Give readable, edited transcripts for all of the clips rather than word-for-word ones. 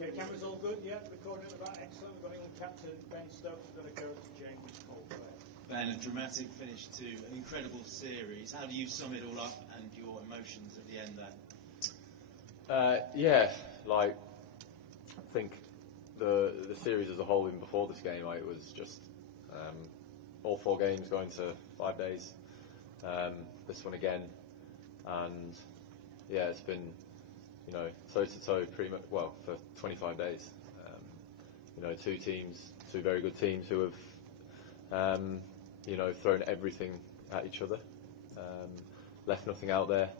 Okay, camera's all good, yeah, recording at the back, excellent. We've got England captain Ben Stokes, we've got to go to James Cole. Ben, a dramatic finish to an incredible series. How do you sum it all up and your emotions at the end there? Yeah, like, I think the series as a whole, even before this game, it was just all 4 games going to 5 days. This one again, and yeah, it's been, you know, toe to toe pretty much, well, for 25 days. You know, 2 teams, 2 very good teams who have, you know, thrown everything at each other, left nothing out there.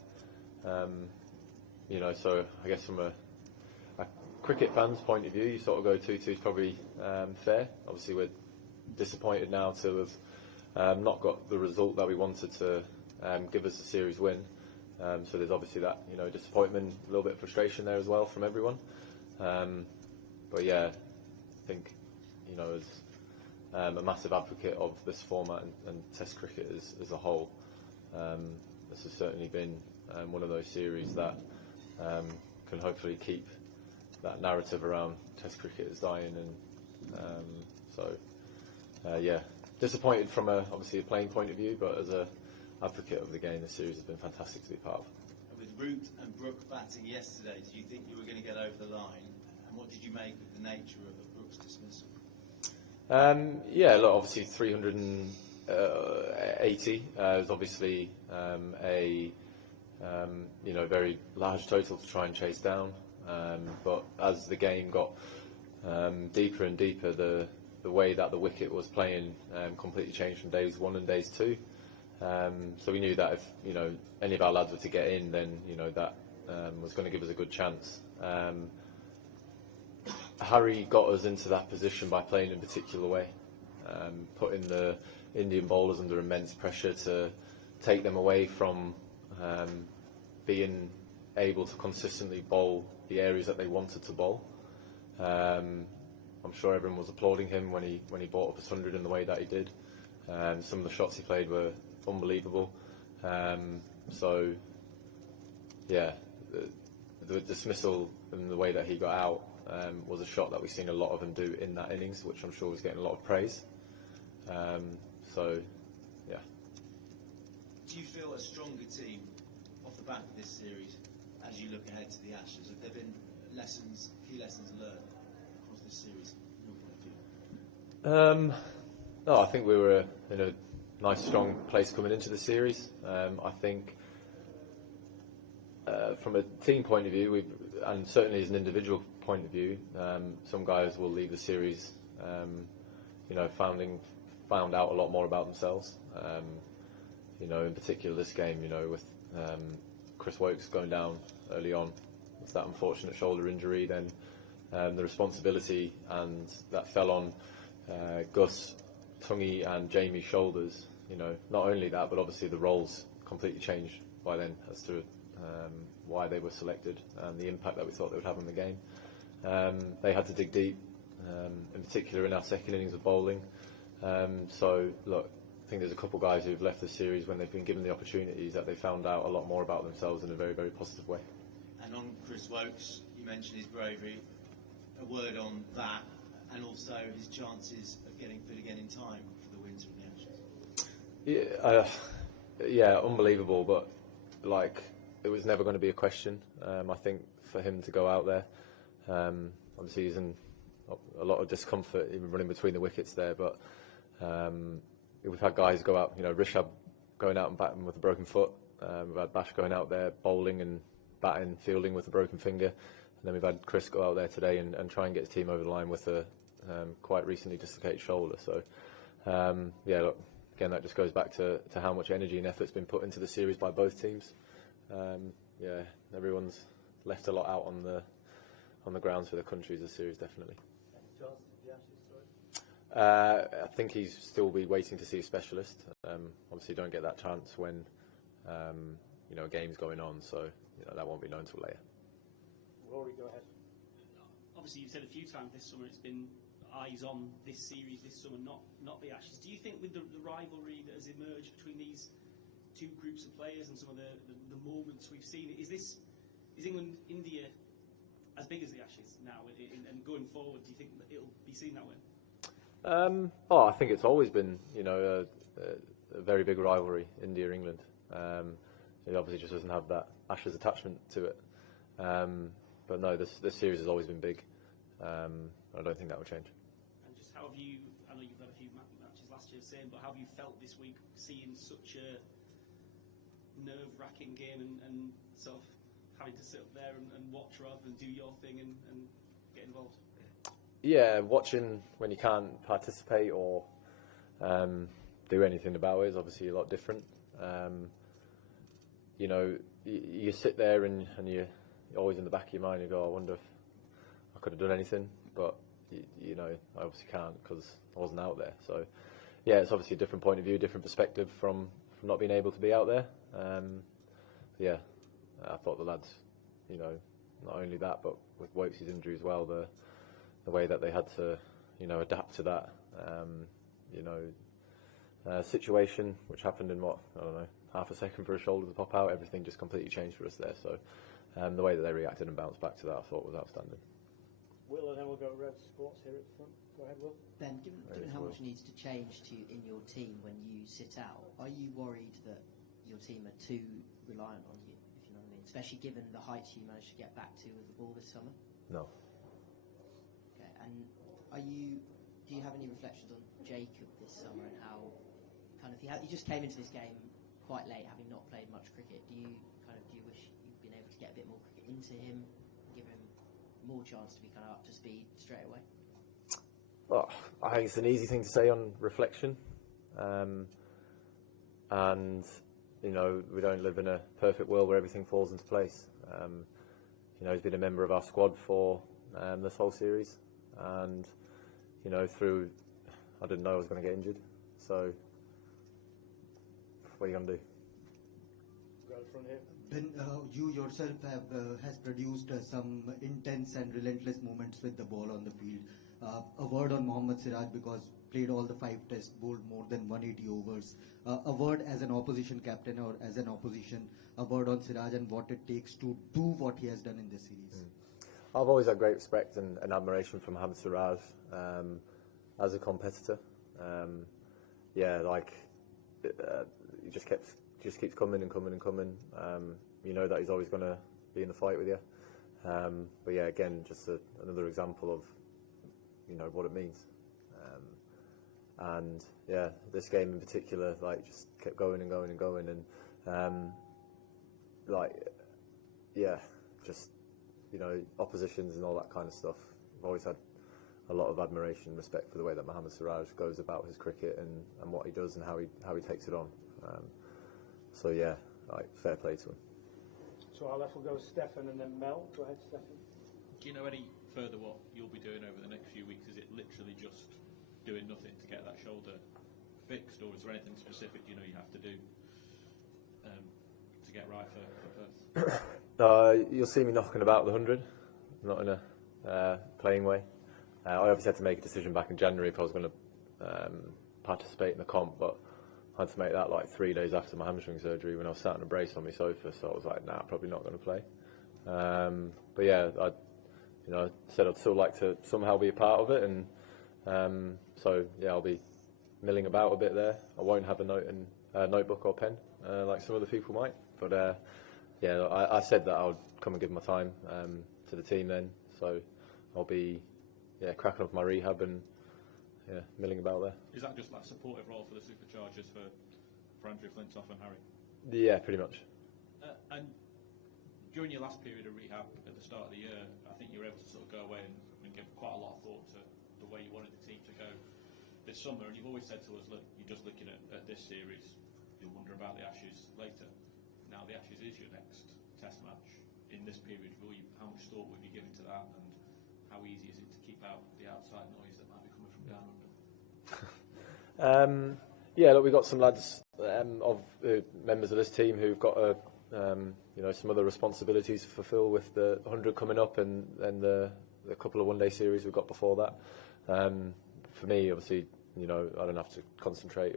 You know, so I guess from a cricket fan's point of view, you sort of go 2-2 is probably fair. Obviously, we're disappointed now to have not got the result that we wanted to give us a series win. So there's obviously that, you know, disappointment, a little bit of frustration there as well from everyone. But yeah, I think, you know, as a massive advocate of this format and Test cricket as a whole, this has certainly been one of those series that can hopefully keep that narrative around Test cricket as dying. And yeah, disappointed from obviously a playing point of view, but as a advocate of the game, this series has been fantastic to be part of. With Root and Brook batting yesterday, did you think you were going to get over the line? And what did you make of the nature of Brook's dismissal? Yeah, look, obviously 380 is obviously a you know, very large total to try and chase down. But as the game got deeper and deeper, the way that the wicket was playing completely changed from days 1 and days 2. So we knew that if, you know, any of our lads were to get in, then, you know, that was going to give us a good chance. Harry got us into that position by playing in a particular way, putting the Indian bowlers under immense pressure to take them away from being able to consistently bowl the areas that they wanted to bowl. I'm sure everyone was applauding him when he brought up his 100 in the way that he did. Some of the shots he played were unbelievable. So yeah, the dismissal and the way that he got out was a shot that we've seen a lot of him do in that innings, which I'm sure was getting a lot of praise. So yeah. Do you feel a stronger team off the back of this series as you look ahead to the Ashes? Have there been key lessons learned across this series in your point of view? No, I think we were in a nice, strong place coming into the series. I think from a team point of view, and certainly as an individual point of view, some guys will leave the series, you know, found out a lot more about themselves. You know, in particular this game, you know, with Chris Woakes going down early on with that unfortunate shoulder injury, then the responsibility and that fell on Gus, Tungy and Jamie's shoulders. You know, not only that, but obviously the roles completely changed by then as to why they were selected and the impact that we thought they would have on the game. They had to dig deep, in particular in our second innings of bowling. So look, I think there's a couple of guys who've left the series when they've been given the opportunities that they found out a lot more about themselves in a very, very positive way. And on Chris Woakes, you mentioned his bravery. A word on that, and also his chances of getting fit again in time for the winter in the Ashes. Yeah, unbelievable. But like, it was never going to be a question. I think for him to go out there, obviously he's in a lot of discomfort even running between the wickets there. But we've had guys go out. You know, Rishabh going out and batting with a broken foot. We've had Bash going out there bowling and batting, fielding with a broken finger. And then we've had Chris go out there today and try and get his team over the line with a quite recently dislocated shoulder. So, yeah, look, again, that just goes back to how much energy and effort's been put into the series by both teams. Yeah, everyone's left a lot out on the grounds for the countries this series, definitely. I think he's still be waiting to see a specialist. Obviously, don't get that chance when you know, a game's going on, so you know, that won't be known till later. Rory, go ahead. Obviously, you've said a few times this summer it's been eyes on this series this summer, not the Ashes. Do you think with the rivalry that has emerged between these two groups of players and some of the moments we've seen, is England India as big as the Ashes now? And going forward, do you think that it'll be seen that way? I think it's always been, a very big rivalry, India-England. It obviously just doesn't have that Ashes attachment to it. But no, this series has always been big. I don't think that will change. And just how have you, I know you've had a few matches last year, same, but how have you felt this week seeing such a nerve-wracking game and sort of having to sit up there and watch rather than do your thing and get involved? Yeah, watching when you can't participate or do anything about it is obviously a lot different. You sit there and you're always in the back of your mind, you go, I wonder if I could have done anything, but I obviously can't because I wasn't out there. So yeah, it's obviously a different point of view, different perspective from not being able to be out there. Yeah, I thought the lads, not only that, but with Woakes' injury as well, the way that they had to, adapt to that, situation, which happened in half a second for a shoulder to pop out, everything just completely changed for us there. So the way that they reacted and bounced back to that, I thought was outstanding. Will, and then we'll go Red Sports here at the front. Go ahead, Will. Ben, given how much needs to change in your team when you sit out, are you worried that your team are too reliant on you, if you know what I mean? Especially given the heights you managed to get back to with the ball this summer? No. Okay, and do you have any reflections on Jacob this summer and how he just came into this game quite late, having not played much cricket? Do you wish you'd been able to get a bit more cricket into him, give him more chance to be kind of up to speed straight away? Well, I think it's an easy thing to say on reflection, and we don't live in a perfect world where everything falls into place. He's been a member of our squad for this whole series, and I didn't know I was going to get injured, so what are you going to do? Go to the front here. Ben, you yourself has produced some intense and relentless moments with the ball on the field. A word on Mohammad Siraj, because played all the 5 tests, bowled more than 180 overs. A word as an opposition captain or as an opposition, a word on Siraj and what it takes to do what he has done in this series. I've always had great respect and admiration for Mohammad Siraj as a competitor. He just keeps coming and coming and coming. You know that he's always going to be in the fight with you. But yeah, again, just another example of what it means. And yeah, this game in particular, just kept going and going and going, and oppositions and all that kind of stuff. I've always had a lot of admiration and respect for the way that Mohammad Siraj goes about his cricket and what he does and how he takes it on. So yeah, fair play to him. So our left will go Stefan and then Mel. Go ahead, Stefan. Do you know any further what you'll be doing over the next few weeks? Is it literally just doing nothing to get that shoulder fixed, or is there anything specific you have to do to get right for Perth? You'll see me knocking about the 100, not in a playing way. I obviously had to make a decision back in January if I was going to participate in the comp, but I had to make that 3 days after my hamstring surgery when I was sat on a brace on my sofa, so I was like, nah, probably not going to play. But yeah, I said I'd still like to somehow be a part of it, and so yeah, I'll be milling about a bit there. I won't have a notebook or pen like some other people might, but yeah, I said that I would come and give my time to the team then, so I'll be cracking off my rehab and milling about there. Is that just supportive role for the Superchargers for Andrew Flintoff and Harry? Yeah, pretty much. And during your last period of rehab at the start of the year, I think you were able to sort of go away and give quite a lot of thought to the way you wanted the team to go this summer. And you've always said to us, look, you're just looking at this series, you'll wonder about the Ashes later. Now the Ashes is your next Test match. In this period, how much thought would you given to that, and how easy is it to keep out the outside noise that might be coming from down under? Yeah, look, we've got some lads members of this team who've got some other responsibilities to fulfil with the 100 coming up and the couple of one-day series we've got before that. For me, obviously, I don't have to concentrate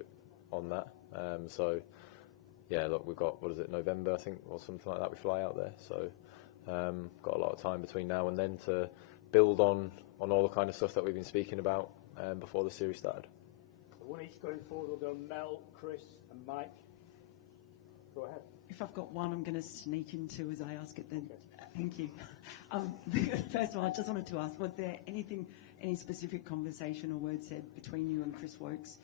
on that. So yeah, look, we've got, November, I think, or something like that, we fly out there. So got a lot of time between now and then to build on all the kind of stuff that we've been speaking about before the series started. One each going forward. We'll go Mel, Chris, and Mike. Go ahead. If I've got one, I'm going to sneak in two as I ask it then. Thank you. First of all, I just wanted to ask, was there any specific conversation or word said between you and Chris Woakes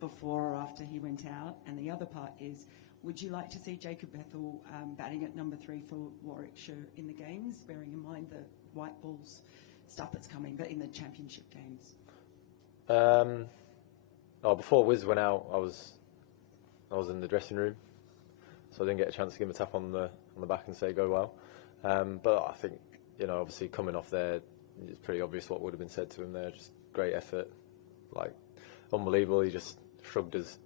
before or after he went out? And the other part is, would you like to see Jacob Bethel batting at number 3 for Warwickshire in the games, bearing in mind the white balls stuff that's coming, but in the championship games? Before Wiz went out, I was in the dressing room, so I didn't get a chance to give him a tap on the back and say go well. But I think, obviously coming off there, it's pretty obvious what would have been said to him there. Just great effort, like unbelievable. He just shrugged his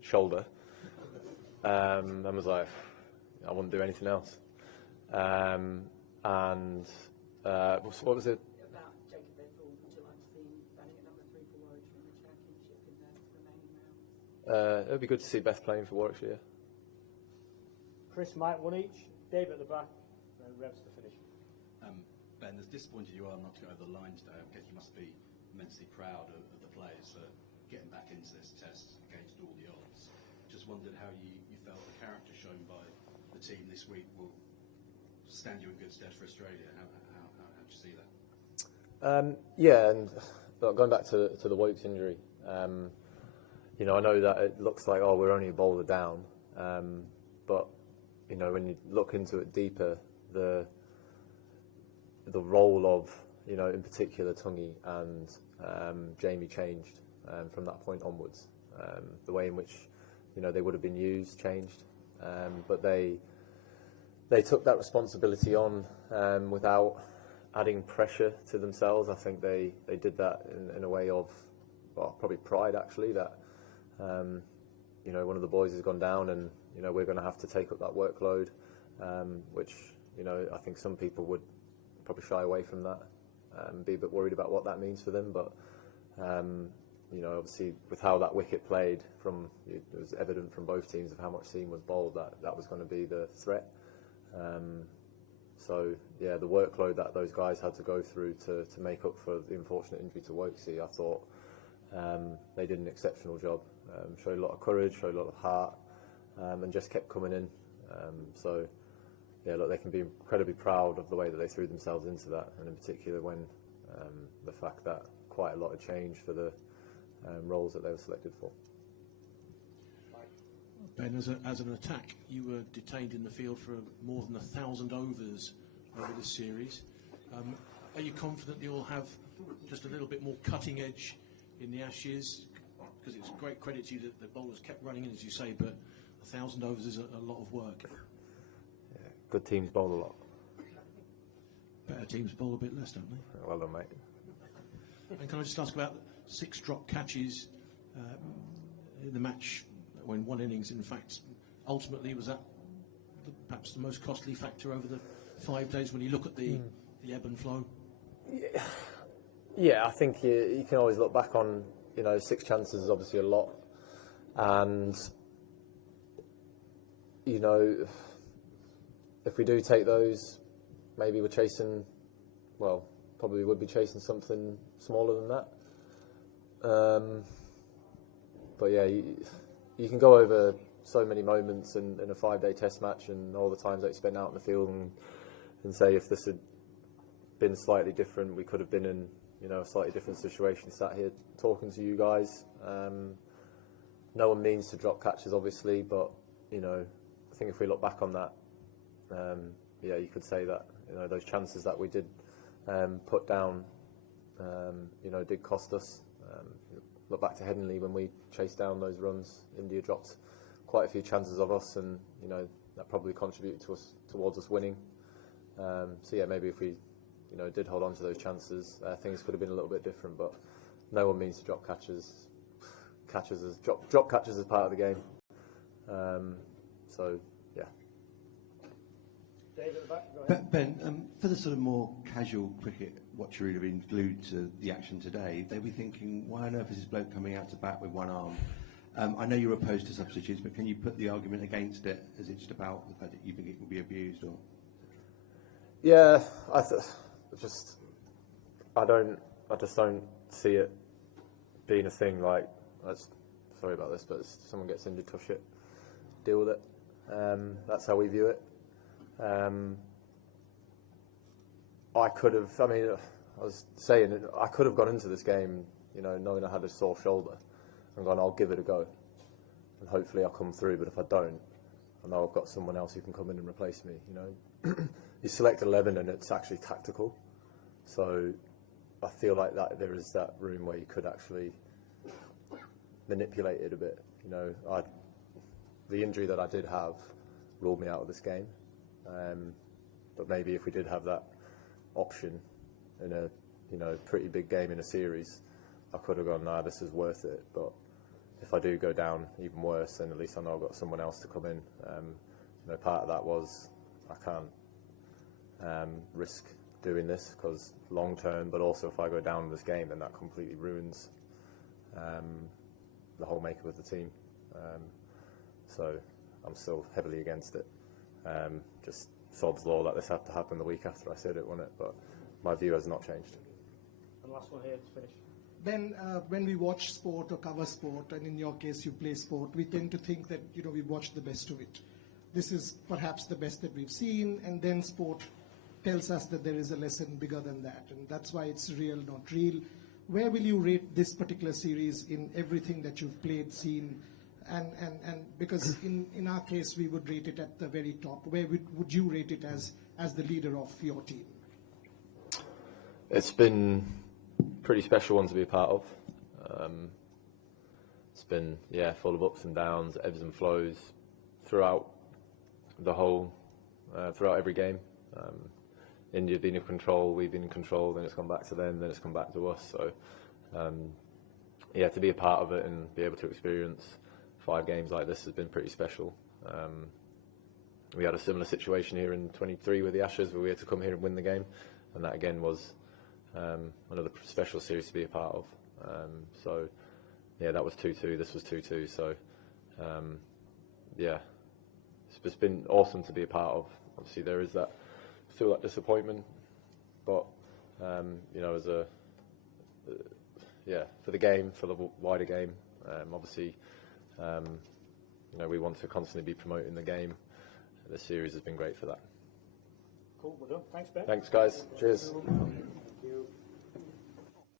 shoulder and was like, I wouldn't do anything else. What was it? About Jacob Bethel, would you like to see him batting at number 3 for Warwickshire in the championship in the remaining rounds? It would be good to see Beth playing for Warwickshire. Chris, Mike, one each. Dave at the back, and Revs to finish. Ben, as disappointed you are not to go over the line today, I guess you must be immensely proud of the players for getting back into this test against all the odds. Just wondered how you felt the character shown by the team this week will stand you in good stead for Australia. How do you see that? And going back to the Woakes injury, I know that it looks like, we're only a bowler down, but when you look into it deeper, the role of, in particular Tungi and Jamie changed from that point onwards. The way in which, they would have been used changed, but they took that responsibility on without adding pressure to themselves. I think they did that in a way of, probably pride actually, that one of the boys has gone down and we're going to have to take up that workload, which I think some people would probably shy away from that and be a bit worried about what that means for them. But obviously with how that wicket played, it was evident from both teams of how much seam was bowled that was going to be the threat. So yeah, the workload that those guys had to go through to make up for the unfortunate injury to Woakesy, I thought they did an exceptional job. Showed a lot of courage, showed a lot of heart, and just kept coming in. So yeah, look, they can be incredibly proud of the way that they threw themselves into that, and in particular when the fact that quite a lot had changed for the roles that they were selected for. Ben, as an attack, you were detained in the field for more than 1,000 overs over this series. Are you confident you'll have just a little bit more cutting edge in the Ashes? Because it's great credit to you that the bowlers kept running in, as you say, but 1,000 overs is a lot of work. Yeah, good teams bowl a lot. Better teams bowl a bit less, don't they? Well done, mate. And can I just ask about 6 drop catches in the match, or in one innings, in fact, ultimately, was that perhaps the most costly factor over the 5 days when you look at the ebb and flow? Yeah, I think you can always look back on, 6 chances is obviously a lot. And, if we do take those, maybe we're chasing, probably would be chasing something smaller than that. But yeah, you can go over so many moments in a 5-day test match and all the times that you spend out in the field and say if this had been slightly different, we could have been in a slightly different situation sat here talking to you guys. No one means to drop catches obviously, but I think if we look back on that, you could say that those chances that we did put down did cost us. Look back to Headingley when we chased down those runs. India dropped quite a few chances of us, and that probably contributed towards us winning. So yeah, maybe if we did hold on to those chances, things could have been a little bit different. But no one means to drop catches. Drop catches as part of the game. So yeah. David at the back, go ahead. Ben, for the sort of more casual cricket watcher who'd have been glued to the action today, they'd be thinking, why on earth is this bloke coming out to bat with one arm? I know you're opposed to substitutes, but can you put the argument against it? Is it just about the fact that you think it will be abused? Or? Yeah, I just don't see it being a thing. Like, sorry about this, but if someone gets injured, tough shit, deal with it. That's how we view it. I was saying I could have gone into this game, knowing I had a sore shoulder, and gone, I'll give it a go, and hopefully I'll come through. But if I don't, I know I've got someone else who can come in and replace me. You select 11, and it's actually tactical. So I feel like that there is that room where you could actually manipulate it a bit. The injury that I did have ruled me out of this game. But maybe if we did have that option in a pretty big game in a series, I could have gone, nah, this is worth it. But if I do go down even worse, then at least I know I've got someone else to come in. Part of that was I can't risk doing this because long term, but also if I go down in this game, then that completely ruins the whole makeup of the team. So I'm still heavily against it. Just sod's law that this had to happen the week after I said it, wasn't it? But my view has not changed. And last one here to finish. Ben, when we watch sport or cover sport, and in your case you play sport, we tend to think that we watch the best of it. This is perhaps the best that we've seen, and then sport tells us that there is a lesson bigger than that, and that's why it's real, not real. Where will you rate this particular series in everything that you've played, seen, and because in our case we would rate it at the very top. Where would you rate it as the leader of your team? It's been a pretty special one to be a part of. It's been full of ups and downs, ebbs and flows throughout the whole, throughout every game. India been in control, we've been in control, then it's gone back to them, then it's come back to us. So, to be a part of it and be able to experience 5 games like this has been pretty special. We had a similar situation here in 23 with the Ashes, where we had to come here and win the game, and that again was another special series to be a part of. That was 2-2, this was 2-2, so it's been awesome to be a part of. Obviously there is still that disappointment, but as for the game, for the wider game, obviously we want to constantly be promoting the game. The series has been great for that. Cool, well done. Thanks, Ben. Thanks, guys. Cheers. Thank you.